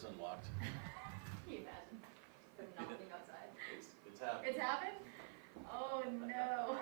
doors unlocked. Can you imagine? But not being outside. It's happened. It's happened? Oh no.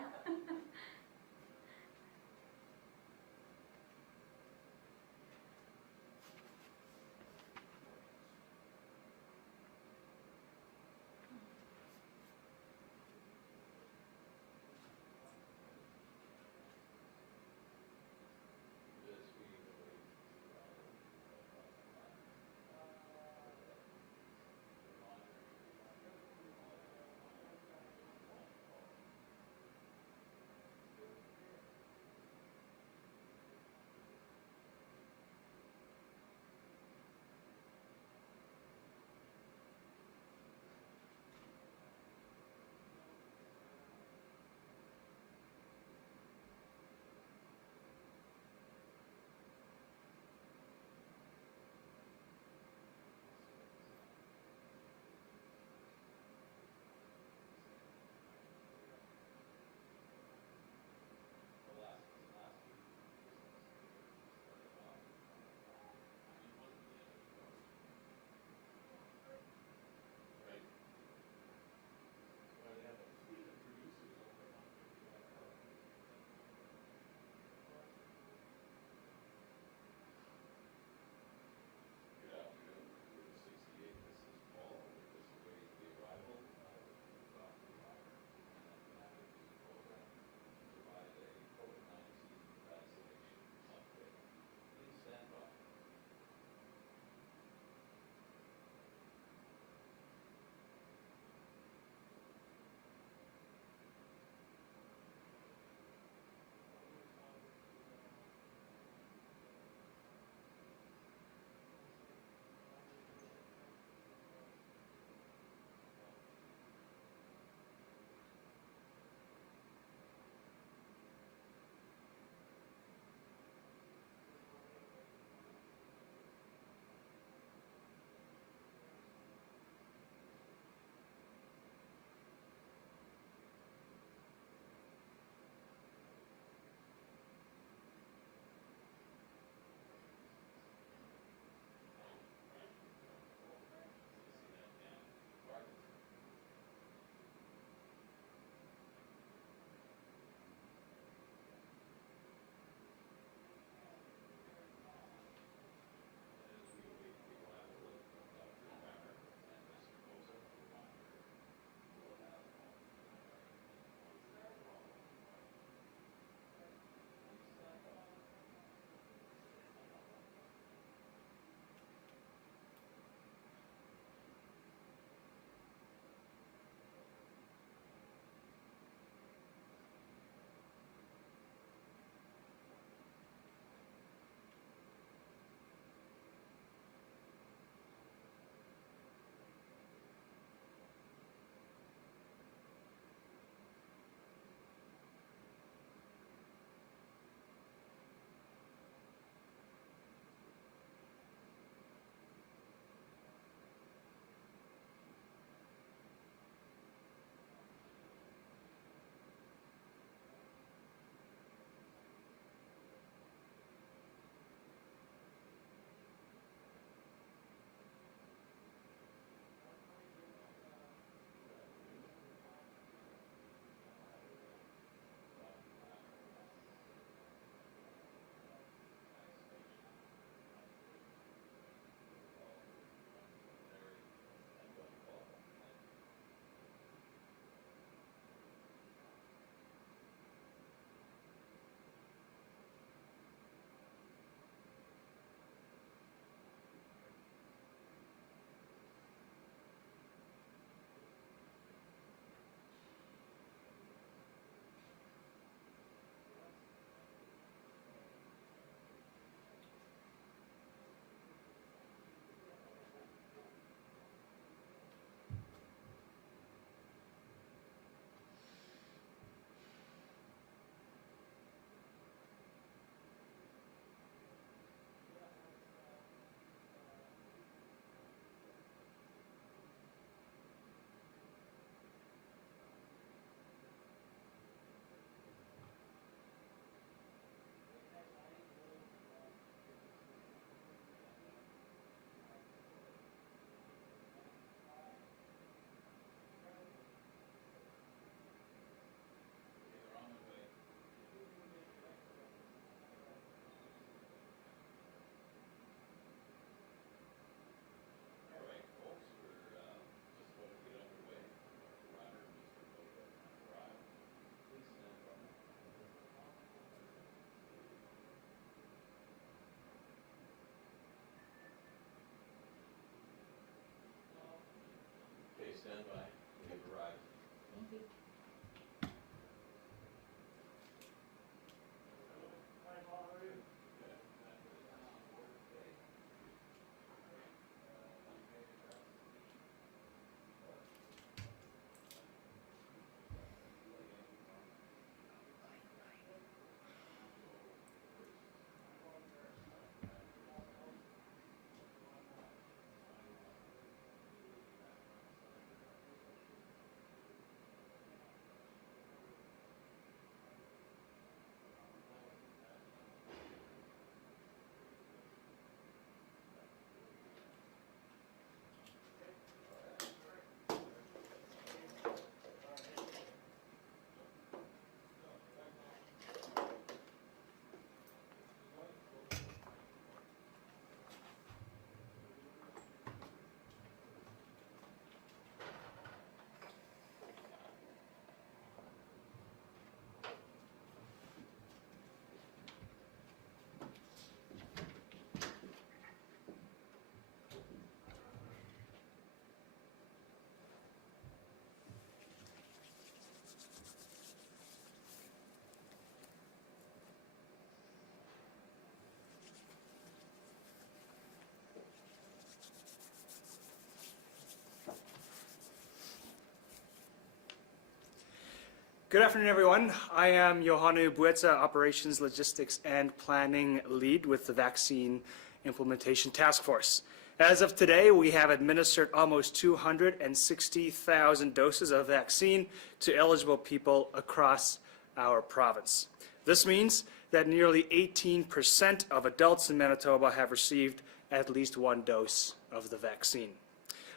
Good afternoon, everyone. I am Johanu Botha, Operations, Logistics, and Planning Lead with the Vaccine Implementation Task Force. As of today, we have administered almost 260,000 doses of vaccine to eligible people across our province. This means that nearly 18% of adults in Manitoba have received at least one dose of the vaccine.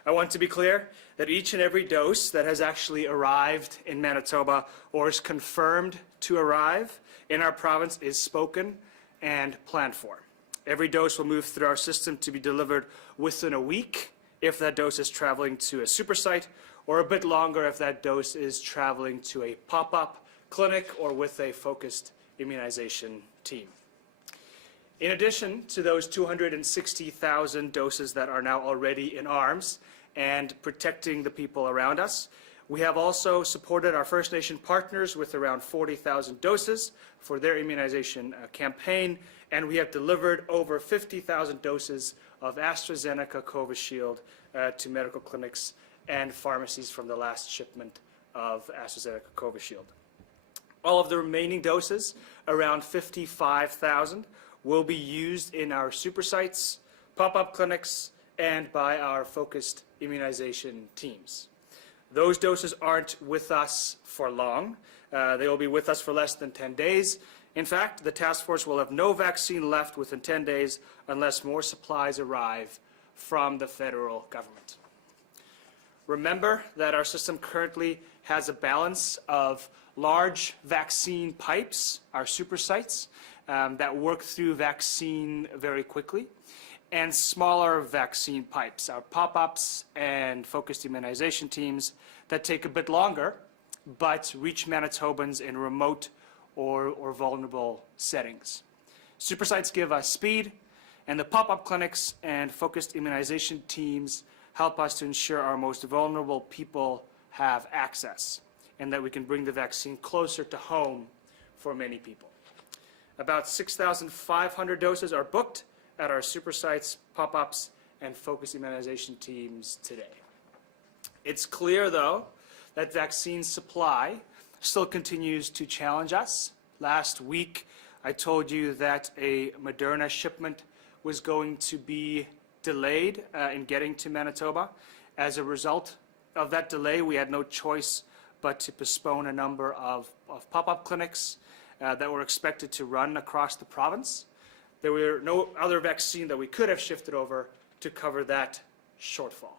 I want to be clear that each and every dose that has actually arrived in Manitoba or is confirmed to arrive in our province is spoken and planned for. Every dose will move through our system to be delivered within a week if that dose is traveling to a supersite, or a bit longer if that dose is traveling to a pop-up clinic or with a focused immunization team. In addition to those 260,000 doses that are now already in arms and protecting the people around us, we have also supported our First Nation partners with around 40,000 doses for their immunization campaign, and we have delivered over 50,000 doses of AstraZeneca Covishield to medical clinics and pharmacies from the last shipment of AstraZeneca Covishield. All of the remaining doses, around 55,000, will be used in our supersites, pop-up clinics, and by our focused immunization teams. Those doses aren't with us for long. They will be with us for less than 10 days. In fact, the task force will have no vaccine left within 10 days unless more supplies arrive from the federal government. Remember that our system currently has a balance of large vaccine pipes, our supersites, that work through vaccine very quickly, and smaller vaccine pipes, our pop-ups and focused immunization teams that take a bit longer but reach Manitobans in remote or vulnerable settings. Supersites give us speed, and the pop-up clinics and focused immunization teams help us to ensure our most vulnerable people have access and that we can bring the vaccine closer to home for many people. About 6,500 doses are booked at our supersites, pop-ups, and focused immunization teams today. It's clear, though, that vaccine supply still continues to challenge us. Last week, I told you that a Moderna shipment was going to be delayed in getting to Manitoba. As a result of that delay, we had no choice but to postpone a number of pop-up clinics that were expected to run across the province. There were no other vaccine that we could have shifted over to cover that shortfall.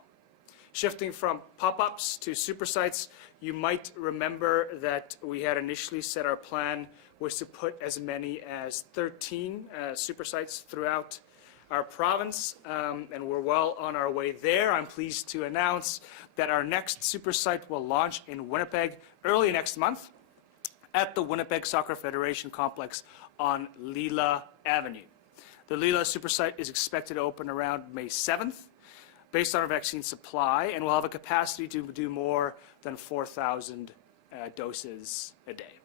Shifting from pop-ups to supersites, you might remember that we had initially said our plan was to put as many as 13 supersites throughout our province, and we're well on our way there. I'm pleased to announce that our next supersite will launch in Winnipeg early next month at the Winnipeg Soccer Federation complex on Lila Avenue. The Lila Supersite is expected to open around May 7th based on our vaccine supply, and will have a capacity to do more than 4,000 doses a day.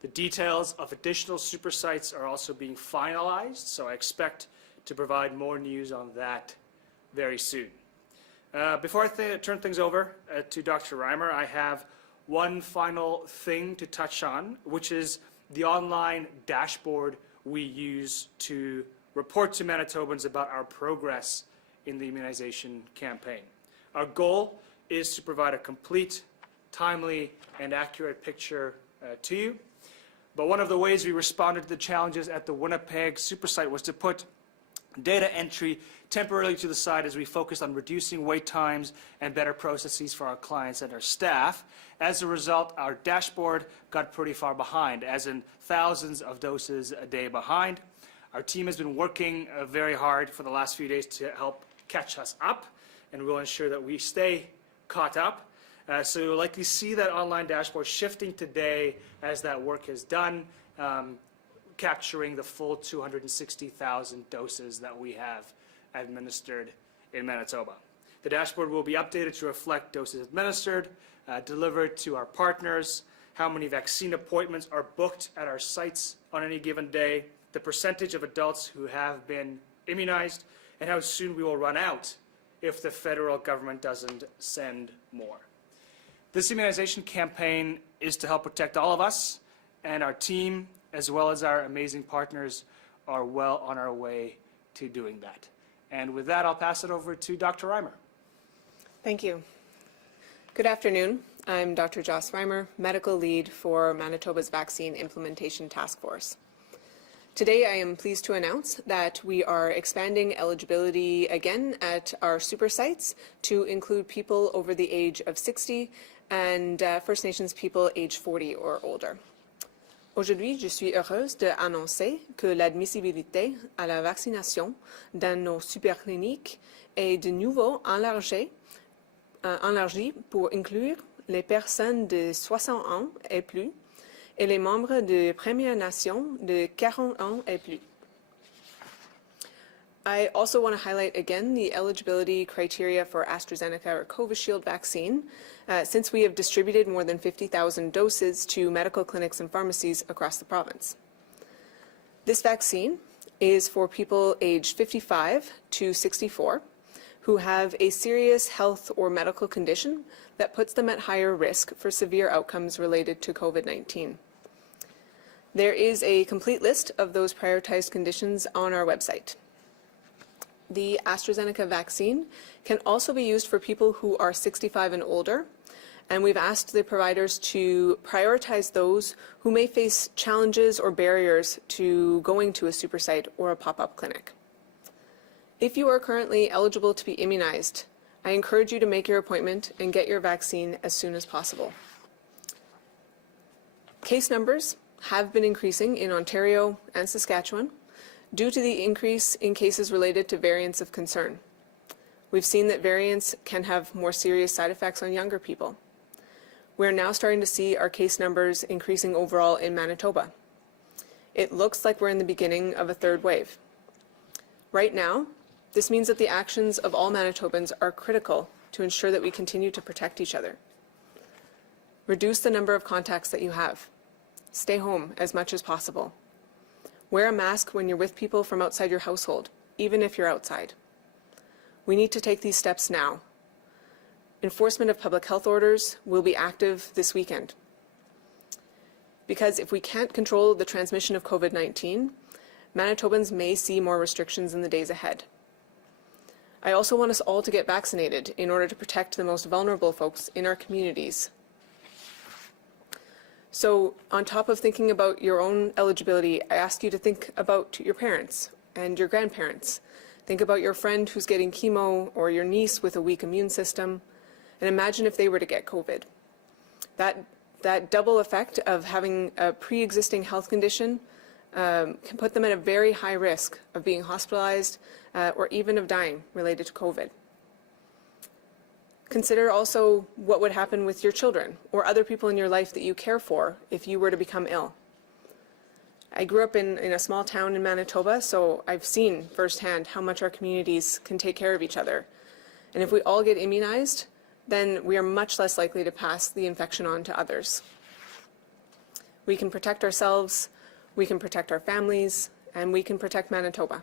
The details of additional supersites are also being finalized, so I expect to provide more news on that very soon. Before I turn things over to Dr. Reimer, I have one final thing to touch on, which is the online dashboard we use to report to Manitobans about our progress in the immunization campaign. Our goal is to provide a complete, timely, and accurate picture to you. But one of the ways we responded to the challenges at the Winnipeg Supersite was to put data entry temporarily to the side as we focused on reducing wait times and better processes for our clients and our staff. As a result, our dashboard got pretty far behind, as in thousands of doses a day behind. Our team has been working very hard for the last few days to help catch us up, and we'll ensure that we stay caught up. So you'll likely see that online dashboard shifting today as that work is done, capturing the full 260,000 doses that we have administered in Manitoba. The dashboard will be updated to reflect doses administered, delivered to our partners, how many vaccine appointments are booked at our sites on any given day, the percentage of adults who have been immunized, and how soon we will run out if the federal government doesn't send more. This immunization campaign is to help protect all of us, and our team, as well as our amazing partners, are well on our way to doing that. And with that, I'll pass it over to Dr. Reimer. Thank you. Good afternoon. I'm Dr. Joss Reimer, Medical Lead for Manitoba's Vaccine Implementation Task Force. Today, I am pleased to announce that we are expanding eligibility again at our Supersites to include people over the age of 60 and First Nations people age 40 or older. Aujourd'hui, je suis heureuse d'annoncer que l'admissibilité à la vaccination dans nos supercliniques est de nouveau élargie pour inclure les personnes de 60 ans et plus et les membres de Premières Nations de 40 ans et plus. I also want to highlight again the eligibility criteria for AstraZeneca or Covishield vaccine, since we have distributed more than 50,000 doses to medical clinics and pharmacies across the province. This vaccine is for people aged 55 to 64 who have a serious health or medical condition that puts them at higher risk for severe outcomes related to COVID-19. There is a complete list of those prioritized conditions on our website. The AstraZeneca vaccine can also be used for people who are 65 and older, and we've asked the providers to prioritize those who may face challenges or barriers to going to a supersite or a pop-up clinic. If you are currently eligible to be immunized, I encourage you to make your appointment and get your vaccine as soon as possible. Case numbers have been increasing in Ontario and Saskatchewan due to the increase in cases related to variants of concern. We've seen that variants can have more serious side effects on younger people. We're now starting to see our case numbers increasing overall in Manitoba. It looks like we're in the beginning of a third wave. Right now, this means that the actions of all Manitobans are critical to ensure that we continue to protect each other. Reduce the number of contacts that you have. Stay home as much as possible. Wear a mask when you're with people from outside your household, even if you're outside. We need to take these steps now. Enforcement of public health orders will be active this weekend. Because if we can't control the transmission of COVID-19, Manitobans may see more restrictions in the days ahead. I also want us all to get vaccinated in order to protect the most vulnerable folks in our communities. So on top of thinking about your own eligibility, I ask you to think about your parents and your grandparents. Think about your friend who's getting chemo or your niece with a weak immune system, and imagine if they were to get COVID. That double effect of having a pre-existing health condition can put them at a very high risk of being hospitalized or even of dying related to COVID. Consider also what would happen with your children or other people in your life that you care for if you were to become ill. I grew up in a small town in Manitoba, so I've seen firsthand how much our communities can take care of each other. And if we all get immunized, then we are much less likely to pass the infection on to others. We can protect ourselves, we can protect our families, and we can protect Manitoba.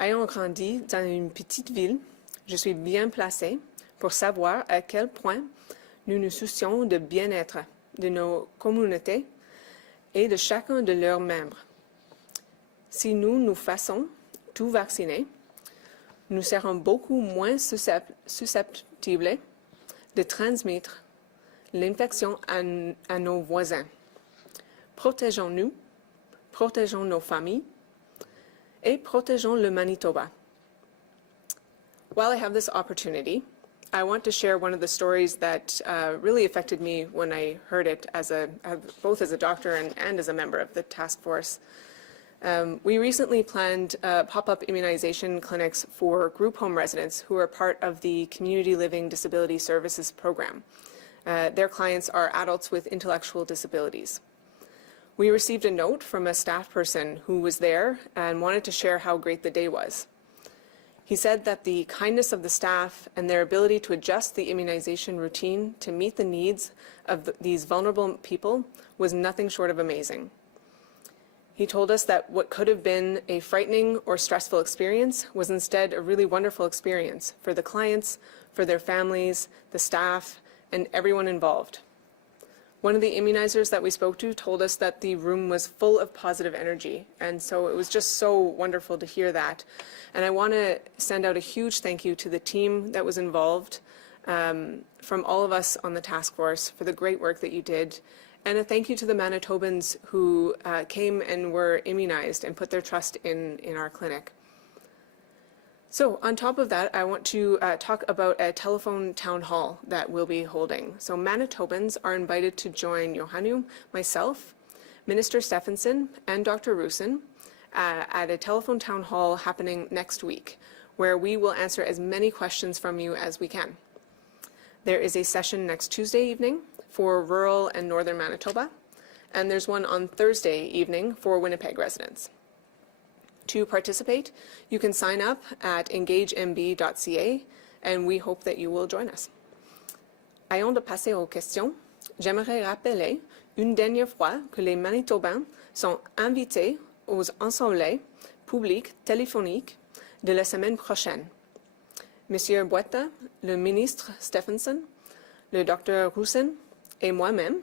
Ayant grandi dans une petite ville, je suis bien placée pour savoir à quel point nous nous soucions du bien-être de nos communautés et de chacun de leurs membres. Si nous nous faisons tout vacciner, nous serons beaucoup moins susceptibles de transmettre l'infection à nos voisins. Protégeons-nous, protégeons nos familles et protégeons le Manitoba. While I have this opportunity, I want to share one of the stories that really affected me when I heard it both as a doctor and as a member of the task force. We recently planned pop-up immunization clinics for group home residents who are part of the Community Living Disability Services program. Their clients are adults with intellectual disabilities. We received a note from a staff person who was there and wanted to share how great the day was. He said that the kindness of the staff and their ability to adjust the immunization routine to meet the needs of these vulnerable people was nothing short of amazing. He told us that what could have been a frightening or stressful experience was instead a really wonderful experience for the clients, for their families, the staff, and everyone involved. One of the immunizers that we spoke to told us that the room was full of positive energy, and so it was just so wonderful to hear that. And I want to send out a huge thank you to the team that was involved, from all of us on the task force for the great work that you did, and a thank you to the Manitobans who came and were immunized and put their trust in our clinic. So on top of that, I want to talk about a telephone town hall that we'll be holding. So Manitobans are invited to join Johanu, myself, Minister Stephenson, and Dr. Roussin at a telephone town hall happening next week, where we will answer as many questions from you as we can. There is a session next Tuesday evening for rural and northern Manitoba, and there's one on Thursday evening for Winnipeg residents. To participate, you can sign up at engagemb.ca, and we hope that you will join us. Avant de passer aux questions, j'aimerais rappeler une dernière fois que les Manitobans sont invités aux assemblées publiques téléphoniques de la semaine prochaine. Monsieur Botha, le ministre Stephenson, le docteur Roussin et moi-même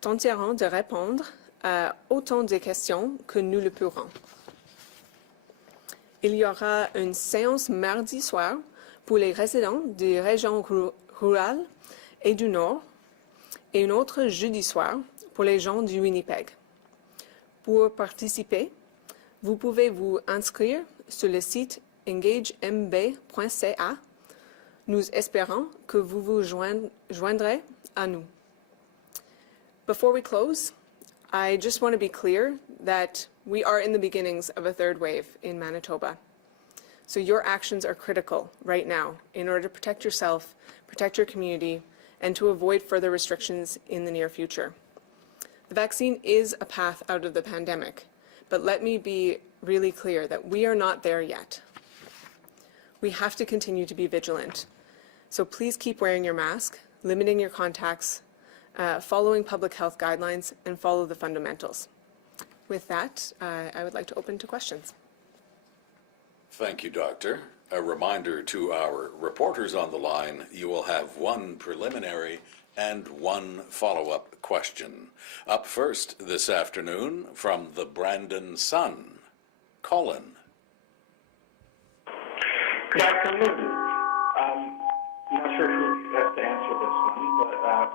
tenterons de répondre à autant de questions que nous le pourrons. Il y aura une séance mardi soir pour les résidents des régions rurales et du Nord et une autre jeudi soir pour les gens du Winnipeg. Pour participer, vous pouvez vous inscrire sur le site engagemb.ca. Nous espérons que vous vous joindrez à nous. Before we close, I just want to be clear that we are in the beginnings of a third wave in Manitoba. So your actions are critical right now in order to protect yourself, protect your community, and to avoid further restrictions in the near future. The vaccine is a path out of the pandemic, but let me be really clear that we are not there yet. We have to continue to be vigilant. So please keep wearing your mask, limiting your contacts, following public health guidelines, and follow the fundamentals. With that, I would like to open to questions. Thank you, Doctor. A reminder to our reporters on the line, you will have one preliminary and one follow-up question. Up first this afternoon from the Brandon Sun, Colin. Good afternoon. I'm not sure who has to answer this one, but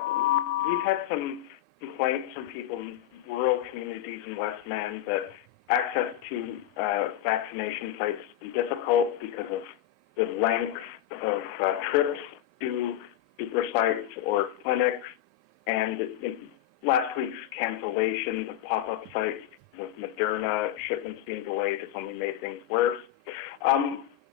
we've had some complaints from people in rural communities in West Man that access to vaccination sites is difficult because of the length of trips to Supersites or clinics, and last week's cancellation of pop-up sites with Moderna shipments being delayed has only made things worse.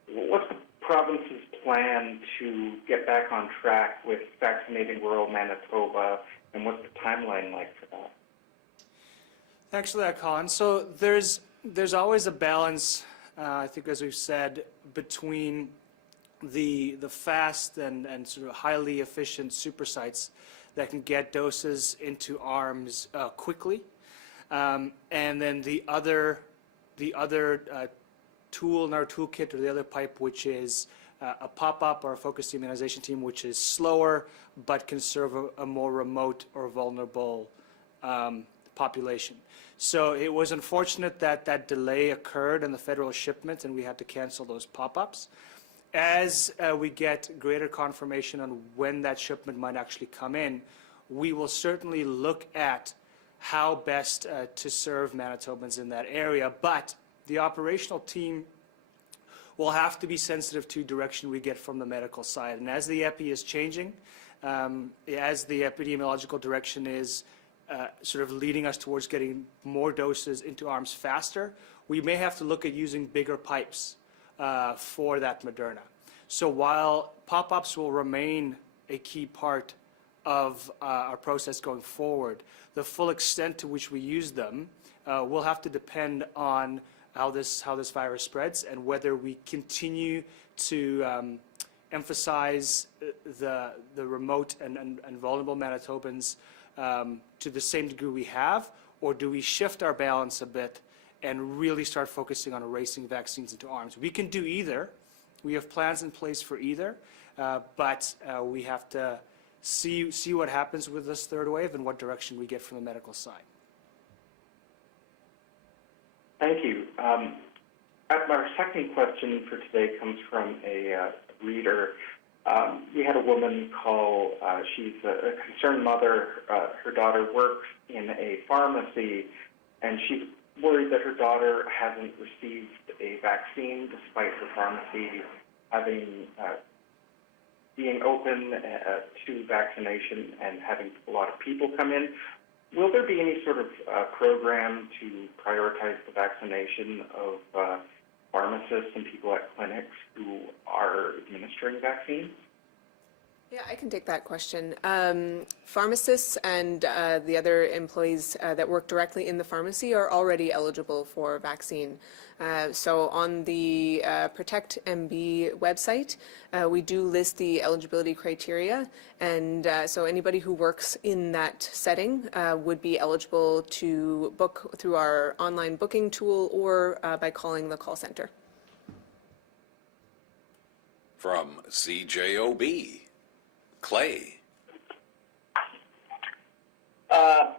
What's the province's plan to get back on track with vaccinating rural Manitoba, and what's the timeline like for that? Thanks for that, Colin. So there's always a balance, I think, as we've said, between the fast and sort of highly efficient super sites that can get doses into arms quickly, and then the other tool in our toolkit, or the other pipe, which is a pop-up or a focused immunization team, which is slower but can serve a more remote or vulnerable population. So it was unfortunate that that delay occurred in the federal shipment and we had to cancel those pop-ups. As we get greater confirmation on when that shipment might actually come in, we will certainly look at how best to serve Manitobans in that area, but the operational team will have to be sensitive to direction we get from the medical side. And as the epi is changing, as the epidemiological direction is sort of leading us towards getting more doses into arms faster, we may have to look at using bigger pipes for that Moderna. So while pop-ups will remain a key part of our process going forward, the full extent to which we use them will have to depend on how this virus spreads and whether we continue to emphasize the remote and vulnerable Manitobans to the same degree we have, or do we shift our balance a bit and really start focusing on racing vaccines into arms? We can do either. We have plans in place for either, but we have to see what happens with this third wave and what direction we get from the medical side. Thank you. Our second question for today comes from a reader. We had a woman call. She's a concerned mother. Her daughter works in a pharmacy, and she's worried that her daughter hasn't received a vaccine despite the pharmacy having being open to vaccination and having a lot of people come in. Will there be any sort of program to prioritize the vaccination of pharmacists and people at clinics who are administering vaccines? Yeah, I can take that question. Pharmacists and the other employees that work directly in the pharmacy are already eligible for vaccine. So on the Protect MB website, we do list the eligibility criteria, and so anybody who works in that setting would be eligible to book through our online booking tool or by calling the call center. From CJOB, Clay.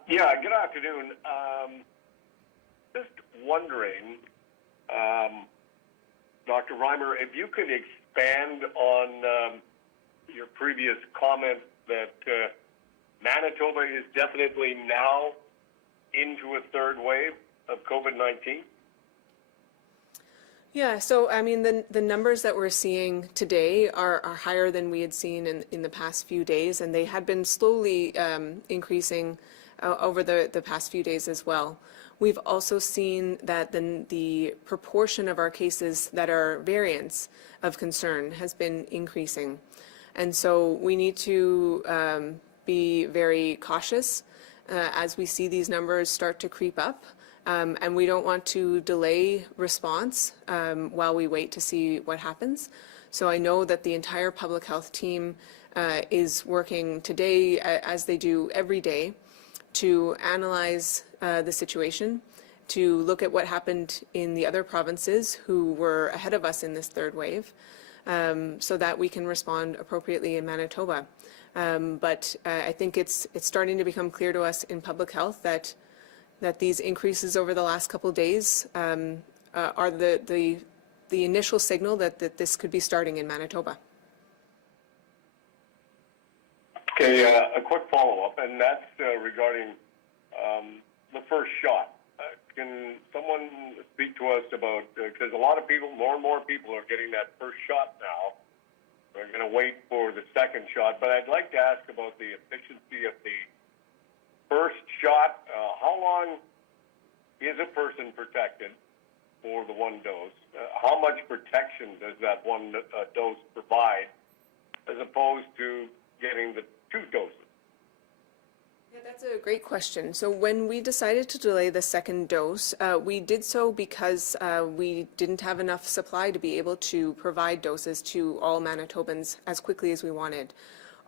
Yeah, good afternoon. Just wondering, Dr. Reimer, if you could expand on your previous comment that Manitoba is definitely now into a third wave of COVID-19? Yeah, so I mean, the numbers that we're seeing today are higher than we had seen in the past few days, and they had been slowly increasing over the past few days as well. We've also seen that the proportion of our cases that are variants of concern has been increasing. And so we need to be very cautious as we see these numbers start to creep up. And we don't want to delay response while we wait to see what happens. So I know that the entire public health team is working today, as they do every day, to analyze the situation, to look at what happened in the other provinces who were ahead of us in this third wave, so that we can respond appropriately in Manitoba. But I think it's starting to become clear to us in public health that these increases over the last couple of days are the initial signal that this could be starting in Manitoba. Okay, a quick follow-up, and that's regarding the first shot. Can someone speak to us about, because a lot of people, more and more people are getting that first shot now. They're going to wait for the second shot, but I'd like to ask about the efficiency of the first shot. How long is a person protected for the one dose? How much protection does that one dose provide as opposed to getting the two doses? Yeah, that's a great question. So when we decided to delay the second dose, we did so because we didn't have enough supply to be able to provide doses to all Manitobans as quickly as we wanted.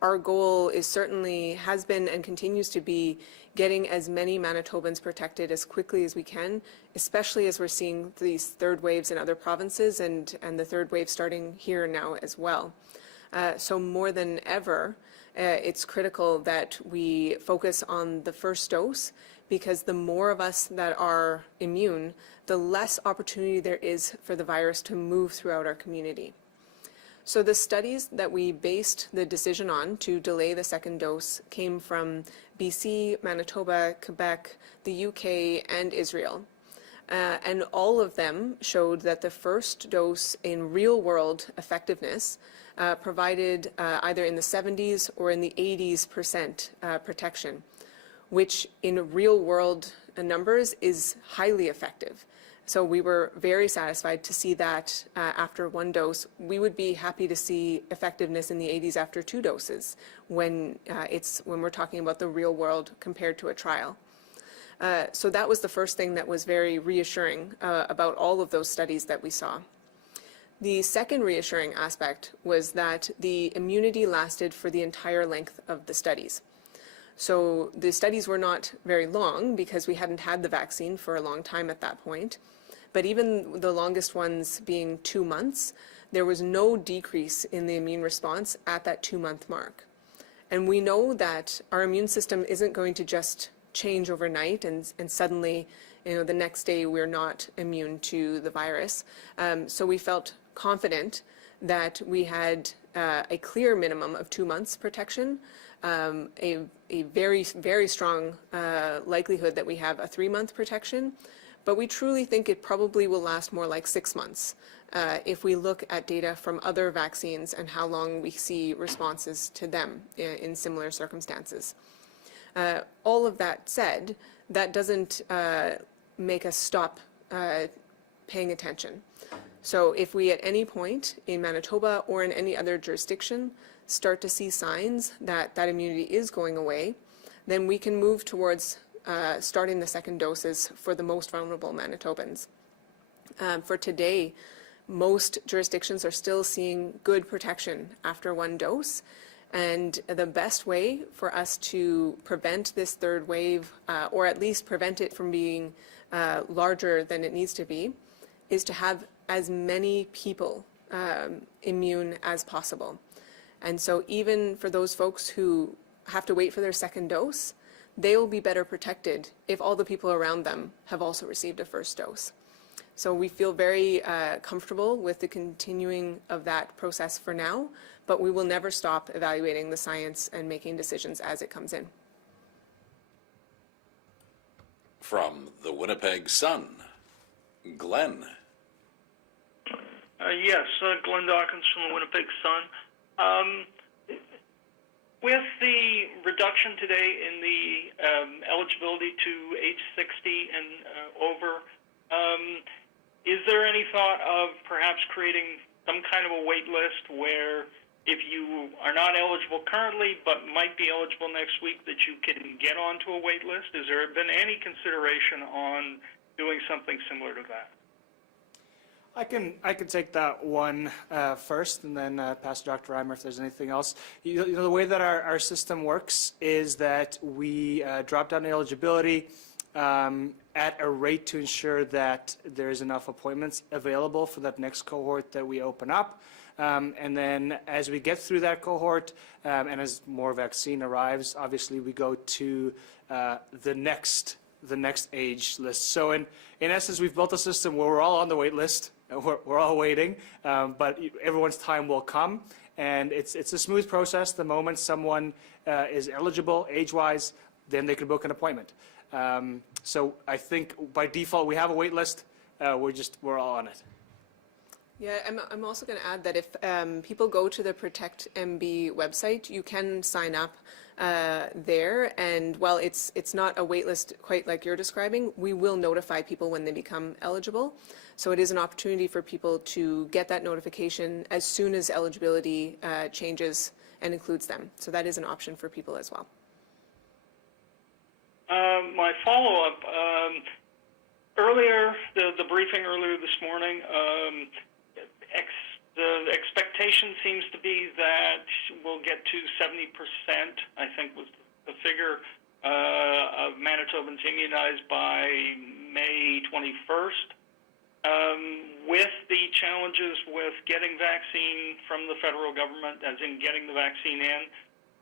Our goal is certainly has been and continues to be getting as many Manitobans protected as quickly as we can, especially as we're seeing these third waves in other provinces and the third wave starting here now as well. So more than ever, it's critical that we focus on the first dose, because the more of us that are immune, the less opportunity there is for the virus to move throughout our community. So the studies that we based the decision on to delay the second dose came from BC, Manitoba, Quebec, the UK, and Israel. And all of them showed that the first dose in real-world effectiveness provided either in the 70s or in the 80% protection, which in real-world numbers is highly effective. So we were very satisfied to see that after one dose. We would be happy to see effectiveness in the 80s after two doses when we're talking about the real world compared to a trial. So that was the first thing that was very reassuring about all of those studies that we saw. The second reassuring aspect was that the immunity lasted for the entire length of the studies. So the studies were not very long because we hadn't had the vaccine for a long time at that point. But even the longest ones being 2 months, there was no decrease in the immune response at that 2-month mark. And we know that our immune system isn't going to just change overnight and suddenly, the next day we're not immune to the virus. So we felt confident that we had a clear minimum of 2 months protection, a very, very strong likelihood that we have a 3-month protection, but we truly think it probably will last more like 6 months if we look at data from other vaccines and how long we see responses to them in similar circumstances. All of that said, that doesn't make us stop paying attention. So if we at any point in Manitoba or in any other jurisdiction start to see signs that that immunity is going away, then we can move towards starting the second doses for the most vulnerable Manitobans. For today, most jurisdictions are still seeing good protection after 1 dose, and the best way for us to prevent this third wave, or at least prevent it from being larger than it needs to be, is to have as many people immune as possible. And so even for those folks who have to wait for their second dose, they will be better protected if all the people around them have also received a first dose. So we feel very comfortable with the continuing of that process for now, but we will never stop evaluating the science and making decisions as it comes in. From the Winnipeg Sun, Glenn. Yes, Glenn Dawkins from the Winnipeg Sun. With the reduction today in the eligibility to age 60 and over, is there any thought of perhaps creating some kind of a wait list where if you are not eligible currently but might be eligible next week that you can get onto a wait list? Has there been any consideration on doing something similar to that? I can take that one first, and then pass to Dr. Reimer if there's anything else. The way that our system works is that we drop down the eligibility at a rate to ensure that there's enough appointments available for that next cohort that we open up. And then as we get through that cohort, and as more vaccine arrives, obviously we go to the next age list. So in essence, we've built a system where we're all on the wait list. We're all waiting, but everyone's time will come, and it's a smooth process. The moment someone is eligible age-wise, then they can book an appointment. So I think by default we have a wait list. We're all on it. Yeah, I'm also going to add that if people go to the Protect MB website, you can sign up there, and while it's not a wait list quite like you're describing, we will notify people when they become eligible. So it is an opportunity for people to get that notification as soon as eligibility changes and includes them. So that is an option for people as well. My follow-up, earlier, the briefing earlier this morning, the expectation seems to be that we'll get to 70%, I think was the figure, of Manitobans immunized by May 21st. With the challenges with getting vaccine from the federal government, as in getting the vaccine in,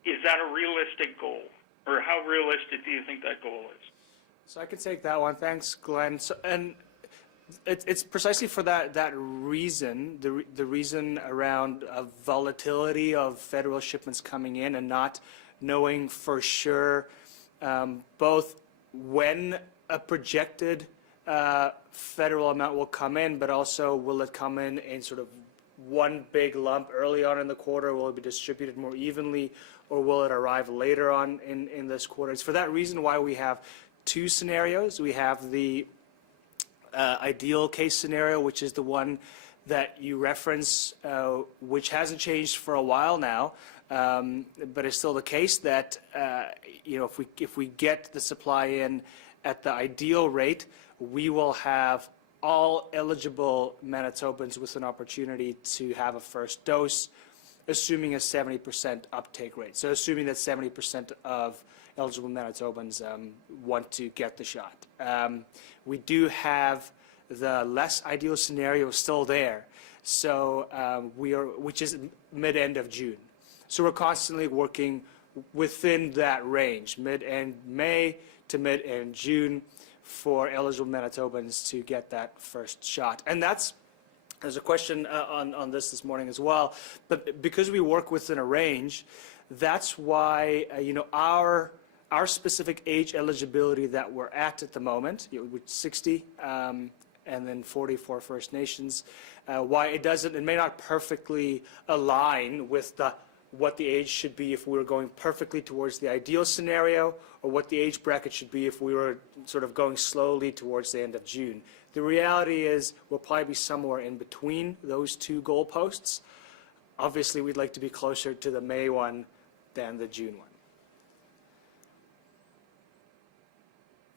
is that a realistic goal? Or how realistic do you think that goal is? So I can take that one. Thanks, Glenn. So, and it's precisely for that reason, the reason around volatility of federal shipments coming in and not knowing for sure both when a projected federal amount will come in, but also will it come in sort of one big lump early on in the quarter? Will it be distributed more evenly, or will it arrive later on in this quarter? It's for that reason why we have two scenarios. We have the ideal case scenario, which is the one that you reference, which hasn't changed for a while now, but it's still the case that if we get the supply in at the ideal rate, we will have all eligible Manitobans with an opportunity to have a first dose, assuming a 70% uptake rate. So assuming that 70% of eligible Manitobans want to get the shot. We do have the less ideal scenario still there, so which is mid-end of June. So we're constantly working within that range, mid-end May to mid-end June, for eligible Manitobans to get that first shot. And there's a question on this morning as well, but because we work within a range, that's why our specific age eligibility that we're at the moment, with 60 and then 40 for First Nations, why it may not perfectly align with what the age should be if we were going perfectly towards the ideal scenario, or what the age bracket should be if we were sort of going slowly towards the end of June. The reality is we'll probably be somewhere in between those two goalposts. Obviously, we'd like to be closer to the May one than the June one.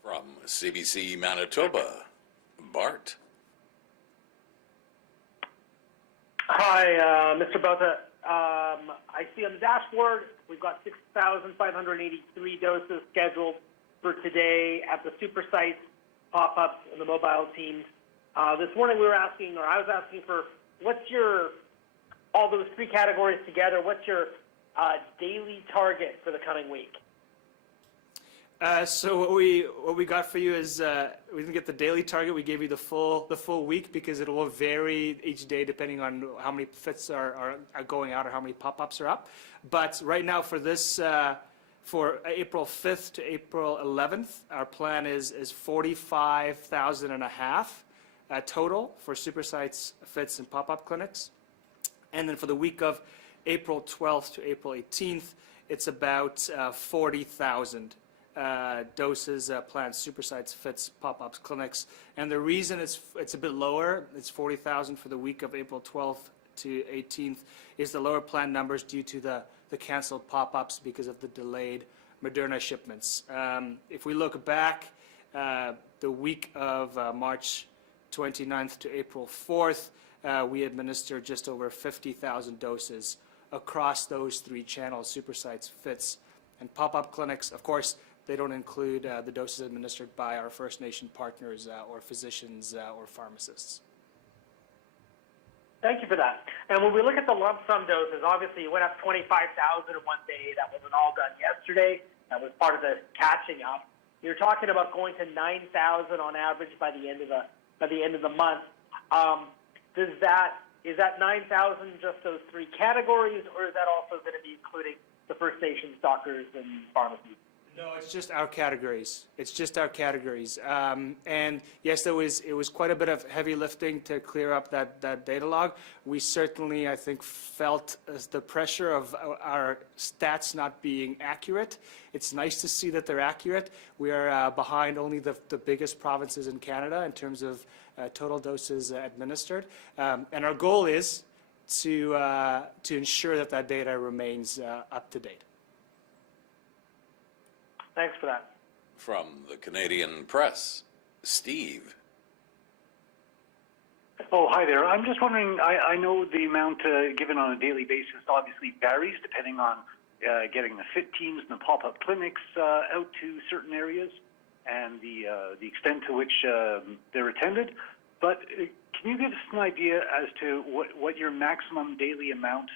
From CBC Manitoba, Bart. Hi, Mr. Botha. I see on the dashboard we've got 6,583 doses scheduled for today at the Supersites, pop-ups, and the mobile teams. This morning I was asking for all those three categories together, what's your daily target for the coming week? So what we got for you is we didn't get the daily target. We gave you the full week because it will vary each day depending on how many fits are going out or how many pop-ups are up. But right now for this for April 5th to April 11th, our plan is 45,000 and a half total for Supersites, fits, and pop-up clinics. And then for the week of April 12th to April 18th, it's about 40,000 doses planned Supersites, fits, pop-ups, clinics. And the reason it's a bit lower, it's 40,000 for the week of April 12th to 18th, is the lower planned numbers due to the canceled pop-ups because of the delayed Moderna shipments. If we look back, the week of March 29th to April 4th, we administered just over 50,000 doses across those three channels, Supersites, fits, and pop-up clinics. Of course, they don't include the doses administered by our First Nation partners or physicians or pharmacists. Thank you for that. And when we look at the lump sum doses, obviously you went up 25,000 in one day. That wasn't all done yesterday. That was part of the catching up. You're talking about going to 9,000 on average by the end of the month. Is that 9,000 just those three categories, or is that also going to be including the First Nations doctors and pharmacies? No, it's just our categories. It's just our categories. And yes, it was quite a bit of heavy lifting to clear up that data log. We certainly, I think, felt the pressure of our stats not being accurate. It's nice to see that they're accurate. We are behind only the biggest provinces in Canada in terms of total doses administered. And our goal is to ensure that data remains up to date. Thanks for that. From the Canadian Press, Steve. Oh, hi there. I'm just wondering, I know the amount given on a daily basis obviously varies depending on getting the fit teams and the pop-up clinics out to certain areas and the extent to which they're attended. But can you give us an idea as to what your maximum daily amount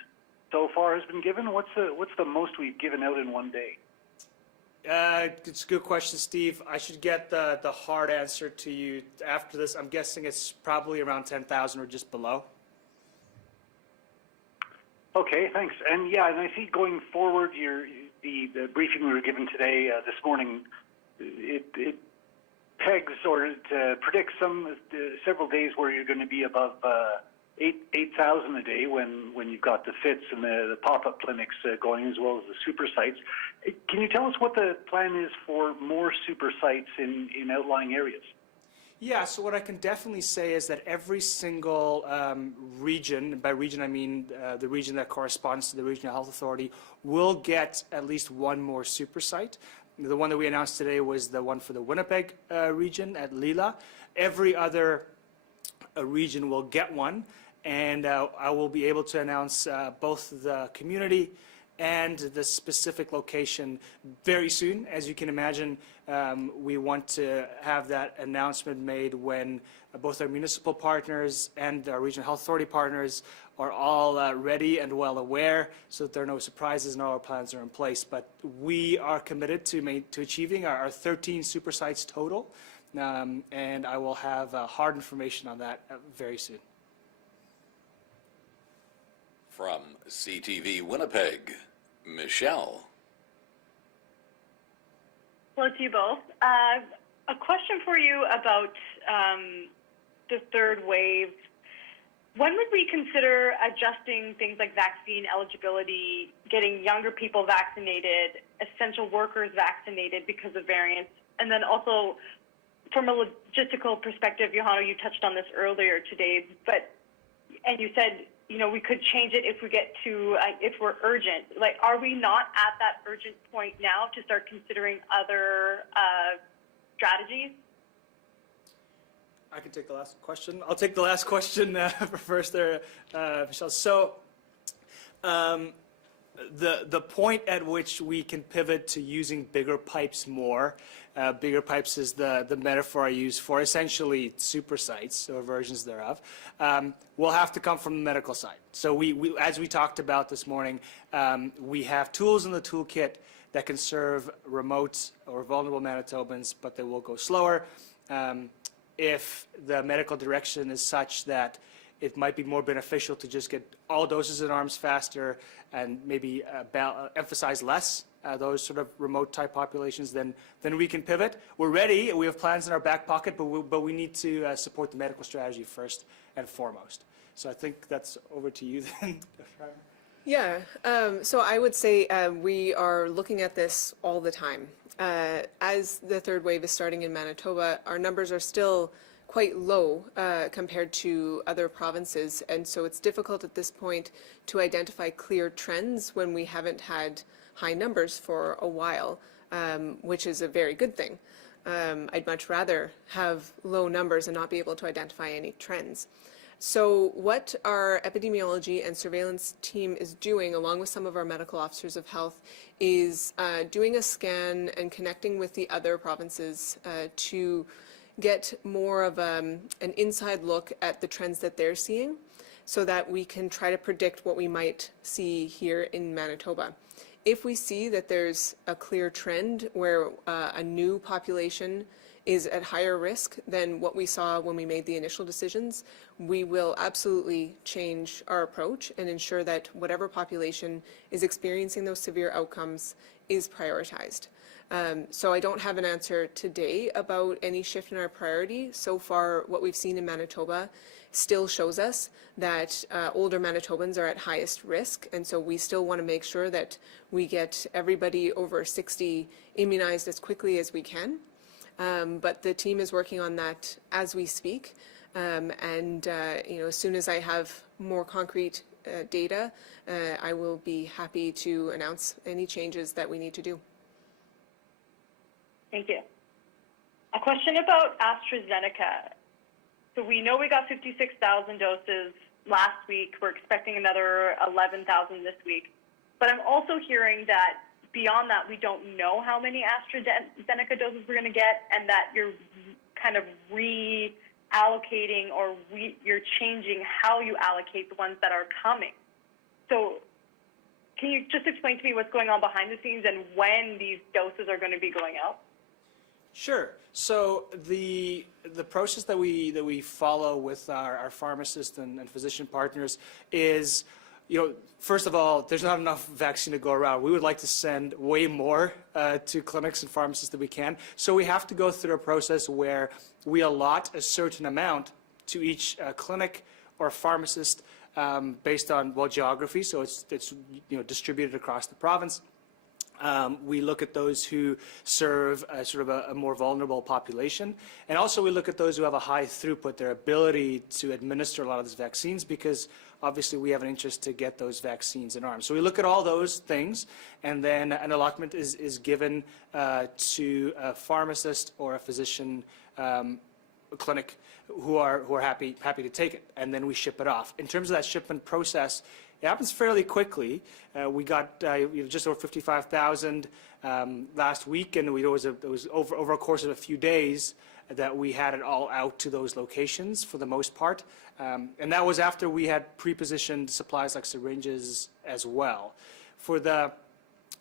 so far has been given? What's the most we've given out in one day? It's a good question, Steve. I should get the hard answer to you after this. I'm guessing it's probably around 10,000 or just below. Okay, thanks. And yeah, and I see going forward, the briefing we were given today, this morning, it pegs or it predicts several days where you're going to be above 8,000 a day when you've got the fits and the pop-up clinics going, as well as the super sites. Can you tell us what the plan is for more super sites in outlying areas? Yeah, so what I can definitely say is that every single region, and by region I mean the region that corresponds to the Regional Health Authority, will get at least one more super site. The one that we announced today was the one for the Winnipeg region at Lila. Every other region will get one, and I will be able to announce both the community and the specific location very soon. As you can imagine, we want to have that announcement made when both our municipal partners and our regional health authority partners are all ready and well aware, so that there are no surprises and all our plans are in place. But we are committed to achieving our 13 Supersites total, and I will have hard information on that very soon. From CTV Winnipeg, Michelle. Hello to you both. A question for you about the third wave. When would we consider adjusting things like vaccine eligibility, getting younger people vaccinated, essential workers vaccinated because of variants, and then also from a logistical perspective, Johanu, you touched on this earlier today, and you said, you know, we could change it if we get to, if we're urgent. Like, are we not at that urgent point now to start considering other strategies? I can take the last question. I'll take the last question first there, Michelle. So the point at which we can pivot to using bigger pipes more, bigger pipes is the metaphor I use for essentially supersites or versions thereof, will have to come from the medical side. So we as we talked about this morning, we have tools in the toolkit that can serve remote or vulnerable Manitobans, but they will go slower. If the medical direction is such that it might be more beneficial to just get all doses in arms faster and maybe emphasize less those sort of remote type populations, then we can pivot. We're ready. We have plans in our back pocket, but we need to support the medical strategy first and foremost. So I think that's over to you then. Yeah, so I would say we are looking at this all the time. As the third wave is starting in Manitoba, our numbers are still quite low compared to other provinces, and so it's difficult at this point to identify clear trends when we haven't had high numbers for a while, which is a very good thing. I'd much rather have low numbers and not be able to identify any trends. So what our epidemiology and surveillance team is doing, along with some of our medical officers of health, is doing a scan and connecting with the other provinces to get more of an inside look at the trends that they're seeing, so that we can try to predict what we might see here in Manitoba. If we see that there's a clear trend where a new population is at higher risk than what we saw when we made the initial decisions, we will absolutely change our approach and ensure that whatever population is experiencing those severe outcomes is prioritized. So I don't have an answer today about any shift in our priority. So far, what we've seen in Manitoba still shows us that older Manitobans are at highest risk, and so we still want to make sure that we get everybody over 60 immunized as quickly as we can. But the team is working on that as we speak, and you know, as soon as I have more concrete data, I will be happy to announce any changes that we need to do. Thank you. A question about AstraZeneca. So we know we got 56,000 doses last week. We're expecting another 11,000 this week. But I'm also hearing that beyond that, we don't know how many AstraZeneca doses we're going to get, and that you're kind of reallocating or you're changing how you allocate the ones that are coming. So can you just explain to me what's going on behind the scenes and when these doses are going to be going out? Sure. So the process that we follow with our pharmacist and physician partners is, you know, first of all, there's not enough vaccine to go around. We would like to send way more to clinics and pharmacists that we can. So we have to go through a process where we allot a certain amount to each clinic or pharmacist based on, well, geography. So it's you know, distributed across the province. We look at those who serve sort of a more vulnerable population. And also we look at those who have a high throughput, their ability to administer a lot of these vaccines, because obviously we have an interest to get those vaccines in arms. So we look at all those things, and then an allotment is given to a pharmacist or a physician clinic who are happy to take it, and then we ship it off. In terms of that shipment process, it happens fairly quickly. We got just over 55,000 last week, and it was over a course of a few days that we had it all out to those locations for the most part. And that was after we had pre-positioned supplies like syringes as well. For the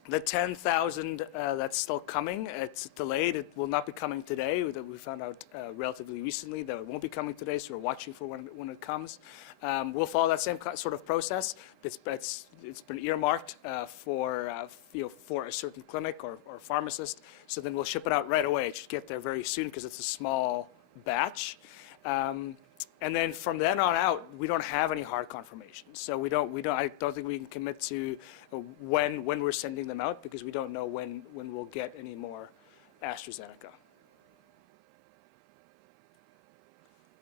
10,000 that's still coming, it's delayed. It will not be coming today. We found out relatively recently that it won't be coming today, so we're watching for when it comes. We'll follow that same sort of process. It's been earmarked for a certain clinic or pharmacist. So then we'll ship it out right away. It should get there very soon because it's a small batch. And then from then on out, we don't have any hard confirmations. So I don't think we can commit to when we're sending them out because we don't know when we'll get any more AstraZeneca.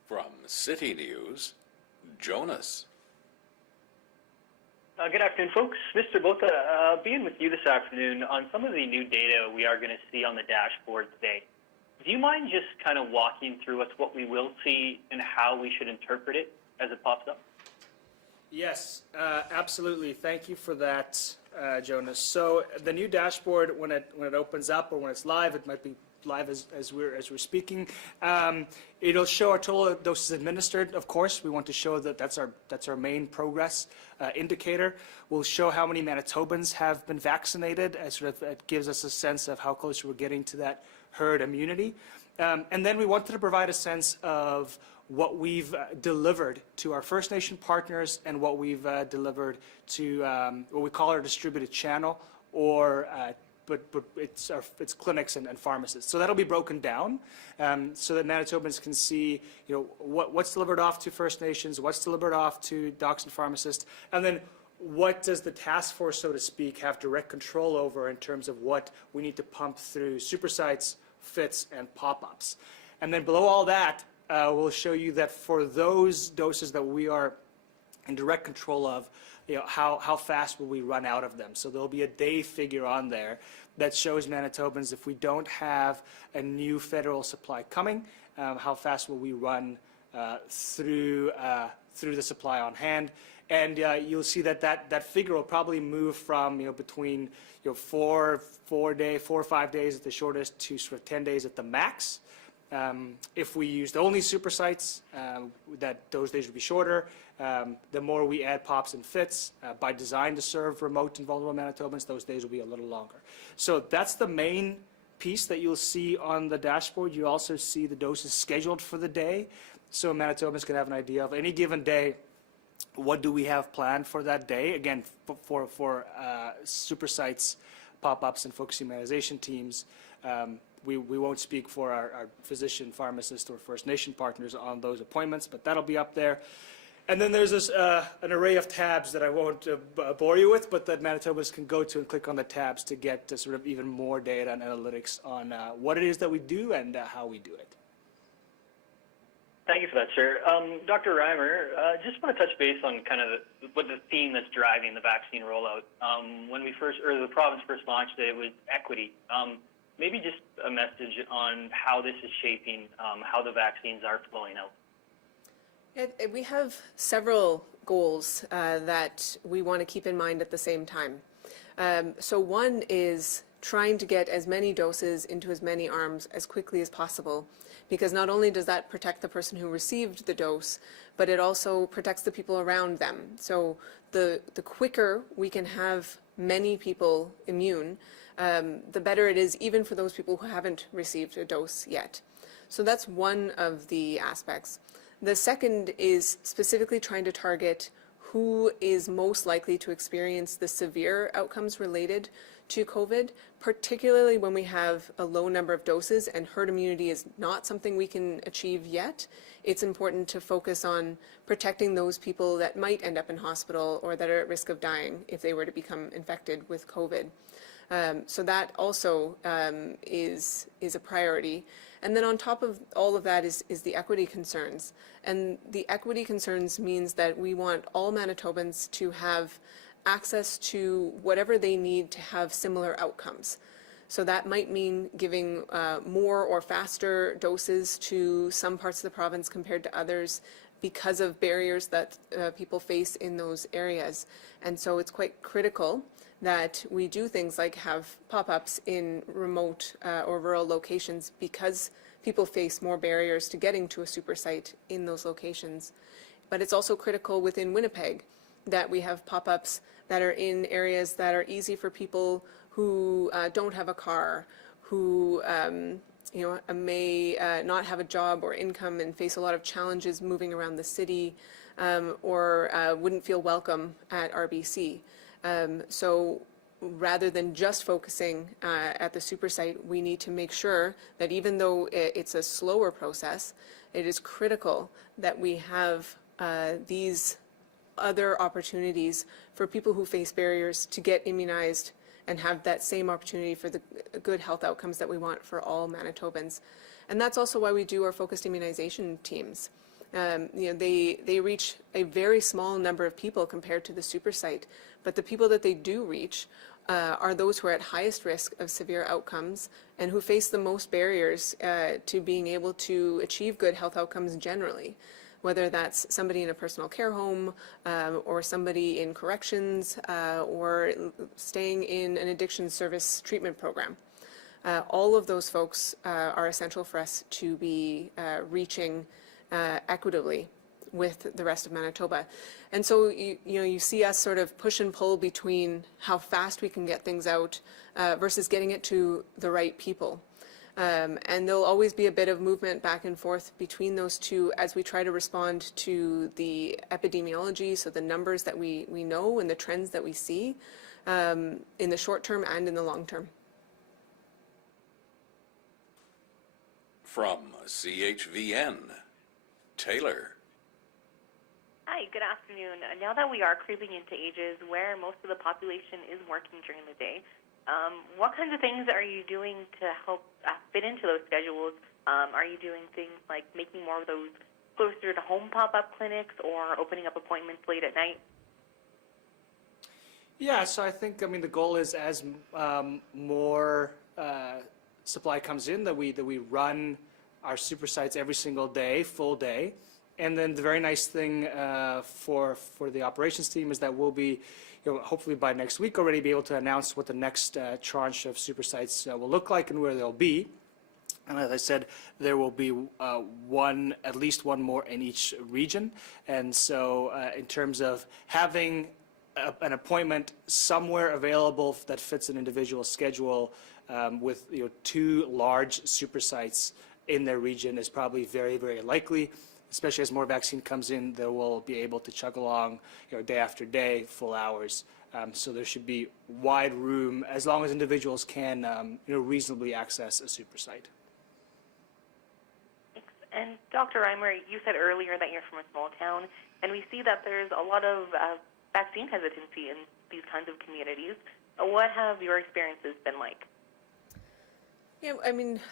From CityNews, Jonas. Good afternoon, folks. Mr. Botha, being with you this afternoon on some of the new data we are going to see on the dashboard today. Do you mind just kind of walking through us what we will see and how we should interpret it as it pops up? Yes, absolutely. Thank you for that, Jonas. So the new dashboard, when it opens up or when it's live, it might be live as we're speaking. It'll show our total doses administered. Of course, we want to show that that's our main progress indicator. We'll show how many Manitobans have been vaccinated. It gives us a sense of how close we're getting to that herd immunity. And then we wanted to provide a sense of what we've delivered to our First Nation partners and what we've delivered to what we call our distributed channel, or but it's clinics and pharmacists. So that'll be broken down so that Manitobans can see what's delivered off to First Nations, what's delivered off to docs and pharmacists, and then what does the task force, so to speak, have direct control over in terms of what we need to pump through Supersites, FITs, and pop-ups. And then below all that, we'll show you that for those doses that we are in direct control of, how fast will we run out of them. So there'll be a day figure on there that shows Manitobans, if we don't have a new federal supply coming, how fast will we run through the supply on hand. And you'll see that figure will probably move from between 4 or 5 days at the shortest to sort of 10 days at the max. If we used only Supersites, those days would be shorter. The more we add pops and fits by design to serve remote and vulnerable Manitobans, those days will be a little longer. So that's the main piece that you'll see on the dashboard. You also see the doses scheduled for the day, so Manitobans can have an idea of any given day. What do we have planned for that day? Again, for Supersites, pop-ups, and focus immunization teams, we won't speak for our physician, pharmacist, or First Nation partners on those appointments, but that'll be up there. And then there's this an array of tabs that I won't bore you with, but that Manitobans can go to and click on the tabs to get sort of even more data and analytics on what it is that we do and how we do it. Thank you for that, sir. Dr. Reimer, just want to touch base on kind of what the theme that's driving the vaccine rollout. When the province first launched it, it was equity. Maybe just a message on how this is shaping how the vaccines are flowing out. We have several goals that we want to keep in mind at the same time. So one is trying to get as many doses into as many arms as quickly as possible, because not only does that protect the person who received the dose, but it also protects the people around them. So the quicker we can have many people immune, the better it is even for those people who haven't received a dose yet. So that's one of the aspects. The second is specifically trying to target who is most likely to experience the severe outcomes related to COVID, particularly when we have a low number of doses and herd immunity is not something we can achieve yet. It's important to focus on protecting those people that might end up in hospital or that are at risk of dying if they were to become infected with COVID. So that also is a priority. And then on top of all of that is the equity concerns. And the equity concerns means that we want all Manitobans to have access to whatever they need to have similar outcomes. So that might mean giving more or faster doses to some parts of the province compared to others because of barriers that people face in those areas. And so it's quite critical that we do things like have pop-ups in remote or rural locations because people face more barriers to getting to a super site in those locations. But it's also critical within Winnipeg that we have pop-ups that are in areas that are easy for people who don't have a car, who may not have a job or income and face a lot of challenges moving around the city, or wouldn't feel welcome at RBC. So rather than just focusing at the super site, we need to make sure that even though it's a slower process, it is critical that we have these other opportunities for people who face barriers to get immunized and have that same opportunity for the good health outcomes that we want for all Manitobans. And that's also why we do our focused immunization teams. They reach a very small number of people compared to the super site, but the people that they do reach are those who are at highest risk of severe outcomes and who face the most barriers to being able to achieve good health outcomes generally, whether that's somebody in a personal care home or somebody in corrections or staying in an addiction service treatment program. All of those folks are essential for us to be reaching equitably with the rest of Manitoba. And so you see us sort of push and pull between how fast we can get things out versus getting it to the right people. And there'll always be a bit of movement back and forth between those two as we try to respond to the epidemiology, so the numbers that we know and the trends that we see in the short term and in the long term. From CHVN, Taylor. Hi, good afternoon. Now that we are creeping into ages where most of the population is working during the day, what kinds of things are you doing to help fit into those schedules? Are you doing things like making more of those closer to home pop-up clinics or opening up appointments late at night? Yeah, so I think, the goal is as more supply comes in, that we run our super sites every single day, full day. And then the very nice thing for the operations team is that we'll be, hopefully by next week already be able to announce what the next tranche of super sites will look like and where they'll be. And as I said, there will be at least one more in each region. And so in terms of having an appointment somewhere available that fits an individual schedule with 2 large super sites in their region is probably very, very likely. Especially as more vaccine comes in, they will be able to chug along, day after day, full hours. So there should be wide room as long as individuals can, reasonably access a super site. Thanks. And Dr. Reimer, you said earlier that you're from a small town, and we see that there's a lot of vaccine hesitancy in these kinds of communities. What have your experiences been like? Yeah,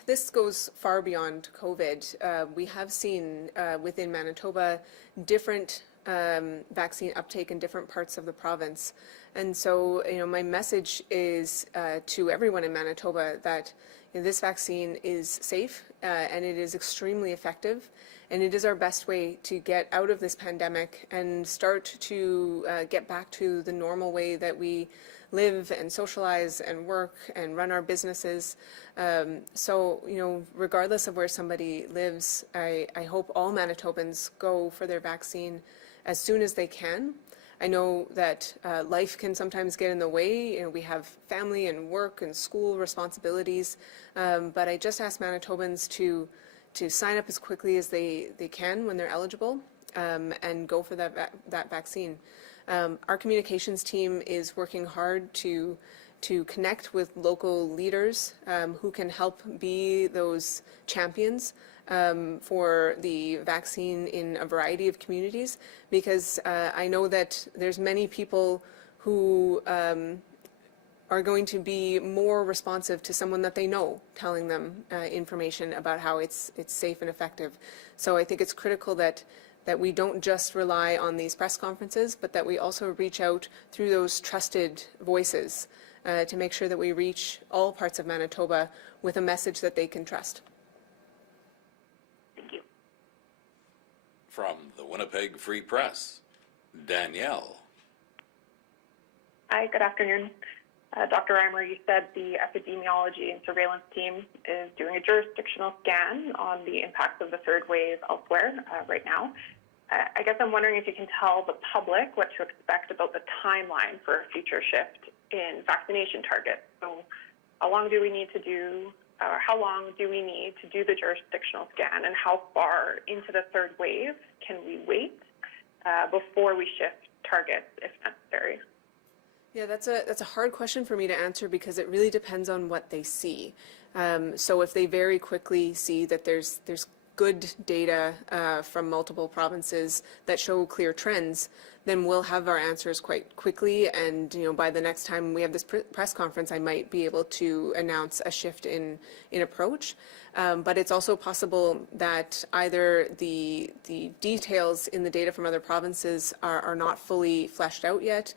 this goes far beyond COVID. We have seen within Manitoba different vaccine uptake in different parts of the province. And so, my message is to everyone in Manitoba that this vaccine is safe and it is extremely effective. And it is our best way to get out of this pandemic and start to get back to the normal way that we live and socialize and work and run our businesses. So, regardless of where somebody lives, I hope all Manitobans go for their vaccine as soon as they can. I know that life can sometimes get in the way. We have family and work and school responsibilities, but I just ask Manitobans to sign up as quickly as they can when they're eligible and go for that vaccine. Our communications team is working hard to connect with local leaders who can help be those champions for the vaccine in a variety of communities, because I know that there's many people who are going to be more responsive to someone that they know telling them information about how it's safe and effective. So I think it's critical that we don't just rely on these press conferences, but that we also reach out through those trusted voices to make sure that we reach all parts of Manitoba with a message that they can trust. Thank you. From the Winnipeg Free Press, Danielle. Hi, good afternoon. Dr. Reimer, you said the epidemiology and surveillance team is doing a jurisdictional scan on the impacts of the third wave elsewhere right now. I guess I'm wondering if you can tell the public what to expect about the timeline for a future shift in vaccination targets. So how long do we need to do the jurisdictional scan, and how far into the third wave can we wait before we shift targets if necessary? Yeah, that's a hard question for me to answer because it really depends on what they see. So if they very quickly see that there's good data from multiple provinces that show clear trends, then we'll have our answers quite quickly. And by the next time we have this press conference, I might be able to announce a shift in approach. But it's also possible that either the details in the data from other provinces are not fully fleshed out yet,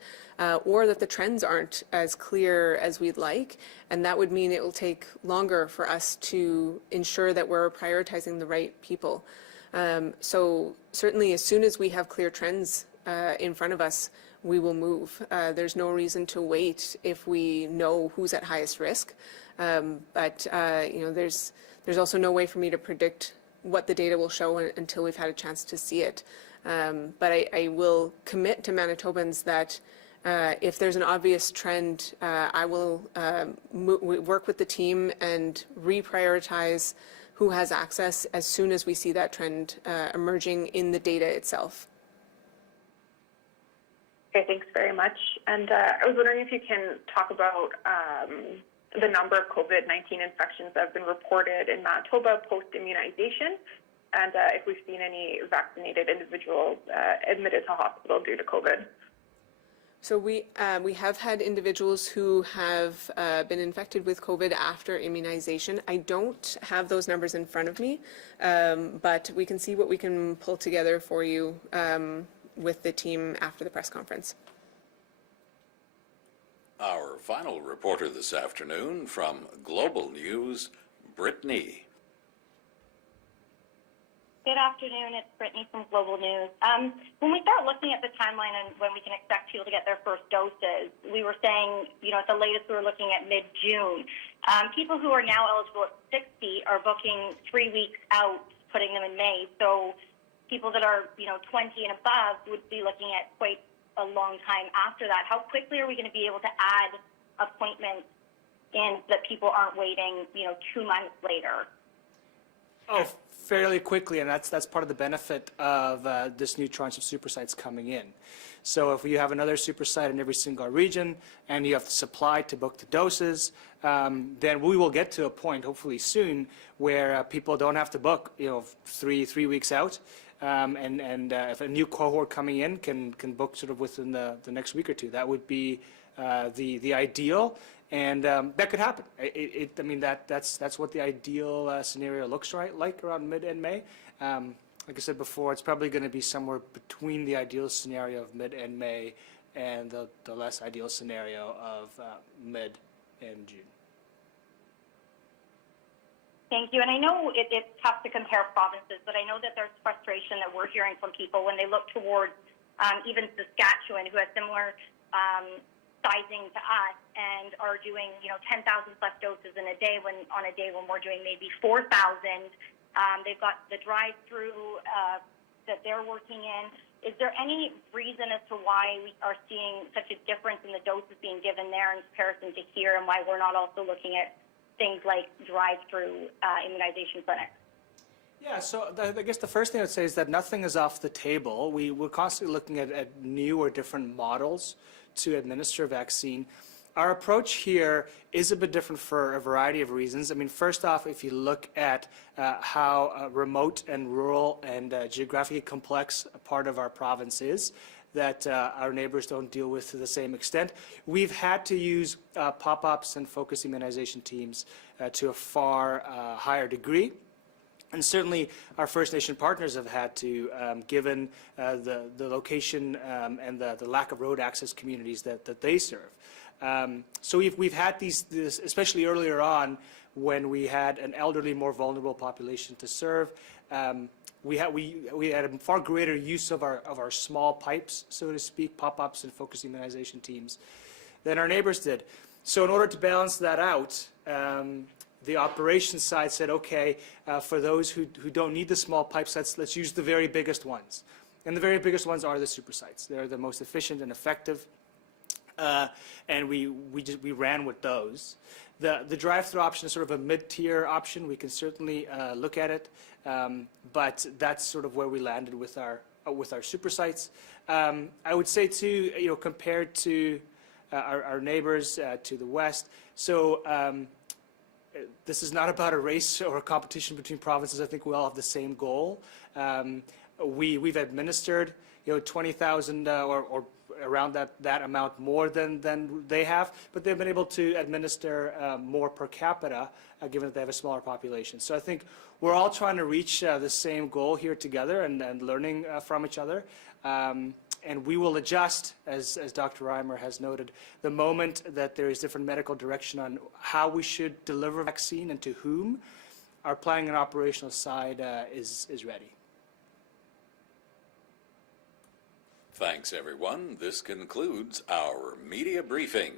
or that the trends aren't as clear as we'd like, and that would mean it will take longer for us to ensure that we're prioritizing the right people. So certainly as soon as we have clear trends in front of us, we will move. There's no reason to wait if we know who's at highest risk. But there's also no way for me to predict what the data will show until we've had a chance to see it. But I will commit to Manitobans that if there's an obvious trend, I will work with the team and reprioritize who has access as soon as we see that trend emerging in the data itself. Okay, thanks very much. And I was wondering if you can talk about the number of COVID-19 infections that have been reported in Manitoba post-immunization, and if we've seen any vaccinated individuals admitted to hospital due to COVID. So we have had individuals who have been infected with COVID after immunization. I don't have those numbers in front of me, but we can see what we can pull together for you with the team after the press conference. Our final reporter this afternoon from Global News, Brittany. Good afternoon, it's Brittany from Global News. When we start looking at the timeline and when we can expect people to get their first doses, we were saying, at the latest we were looking at mid-June. People who are now eligible at 60 are booking 3 weeks out, putting them in May. So people that are, 20 and above would be looking at quite a long time after that. How quickly are we going to be able to add appointments in so that people aren't waiting, 2 months later? Oh, fairly quickly, and that's part of the benefit of this new tranche of Supersites coming in. So if you have another Supersite in every single region and you have the supply to book the doses, then we will get to a point, hopefully soon, where people don't have to book, three weeks out, and if a new cohort coming in can book sort of within the next week or two. That would be the ideal. And that could happen. That's what the ideal scenario looks like around mid and May. Like I said before, it's probably going to be somewhere between the ideal scenario of mid and May and the less ideal scenario of mid and June. Thank you. And I know it's tough to compare provinces, but I know that there's frustration that we're hearing from people when they look towards even Saskatchewan, who has similar sizing to us and are doing 10,000 plus doses in a day on a day when we're doing maybe 4,000. They've got the drive-through that they're working in. Is there any reason as to why we are seeing such a difference in the doses being given there in comparison to here, and why we're not also looking at things like drive-through immunization clinics? Yeah, so I guess the first thing I would say is that nothing is off the table. We're constantly looking at new or different models to administer vaccine. Our approach here is a bit different for a variety of reasons. First off, if you look at how remote and rural and geographically complex a part of our province is, that our neighbors don't deal with to the same extent, we've had to use pop-ups and focus immunization teams to a far higher degree. And certainly our First Nation partners have had to, given the location and the lack of road access communities that they serve. So we've had this, especially earlier on, when we had an elderly, more vulnerable population to serve. We had a far greater use of our small pipes, so to speak, pop-ups and focused immunization teams, than our neighbors did. So in order to balance that out, the operations side said, okay, for those who don't need the small pipes, let's use the very biggest ones. And the very biggest ones are the Supersites. They're the most efficient and effective. And we ran with those. The drive-through option is sort of a mid-tier option. We can certainly look at it, but that's sort of where we landed with our Supersites. I would say too, compared to our neighbors to the west, so this is not about a race or a competition between provinces. I think we all have the same goal. We've administered 20,000 or around that amount more than they have, but they've been able to administer more per capita, given that they have a smaller population. So I think we're all trying to reach the same goal here together and learning from each other. And we will adjust, as Dr. Reimer has noted, the moment that there is different medical direction on how we should deliver vaccine and to whom. Our planning and operational side is ready. Thanks, everyone. This concludes our media briefing.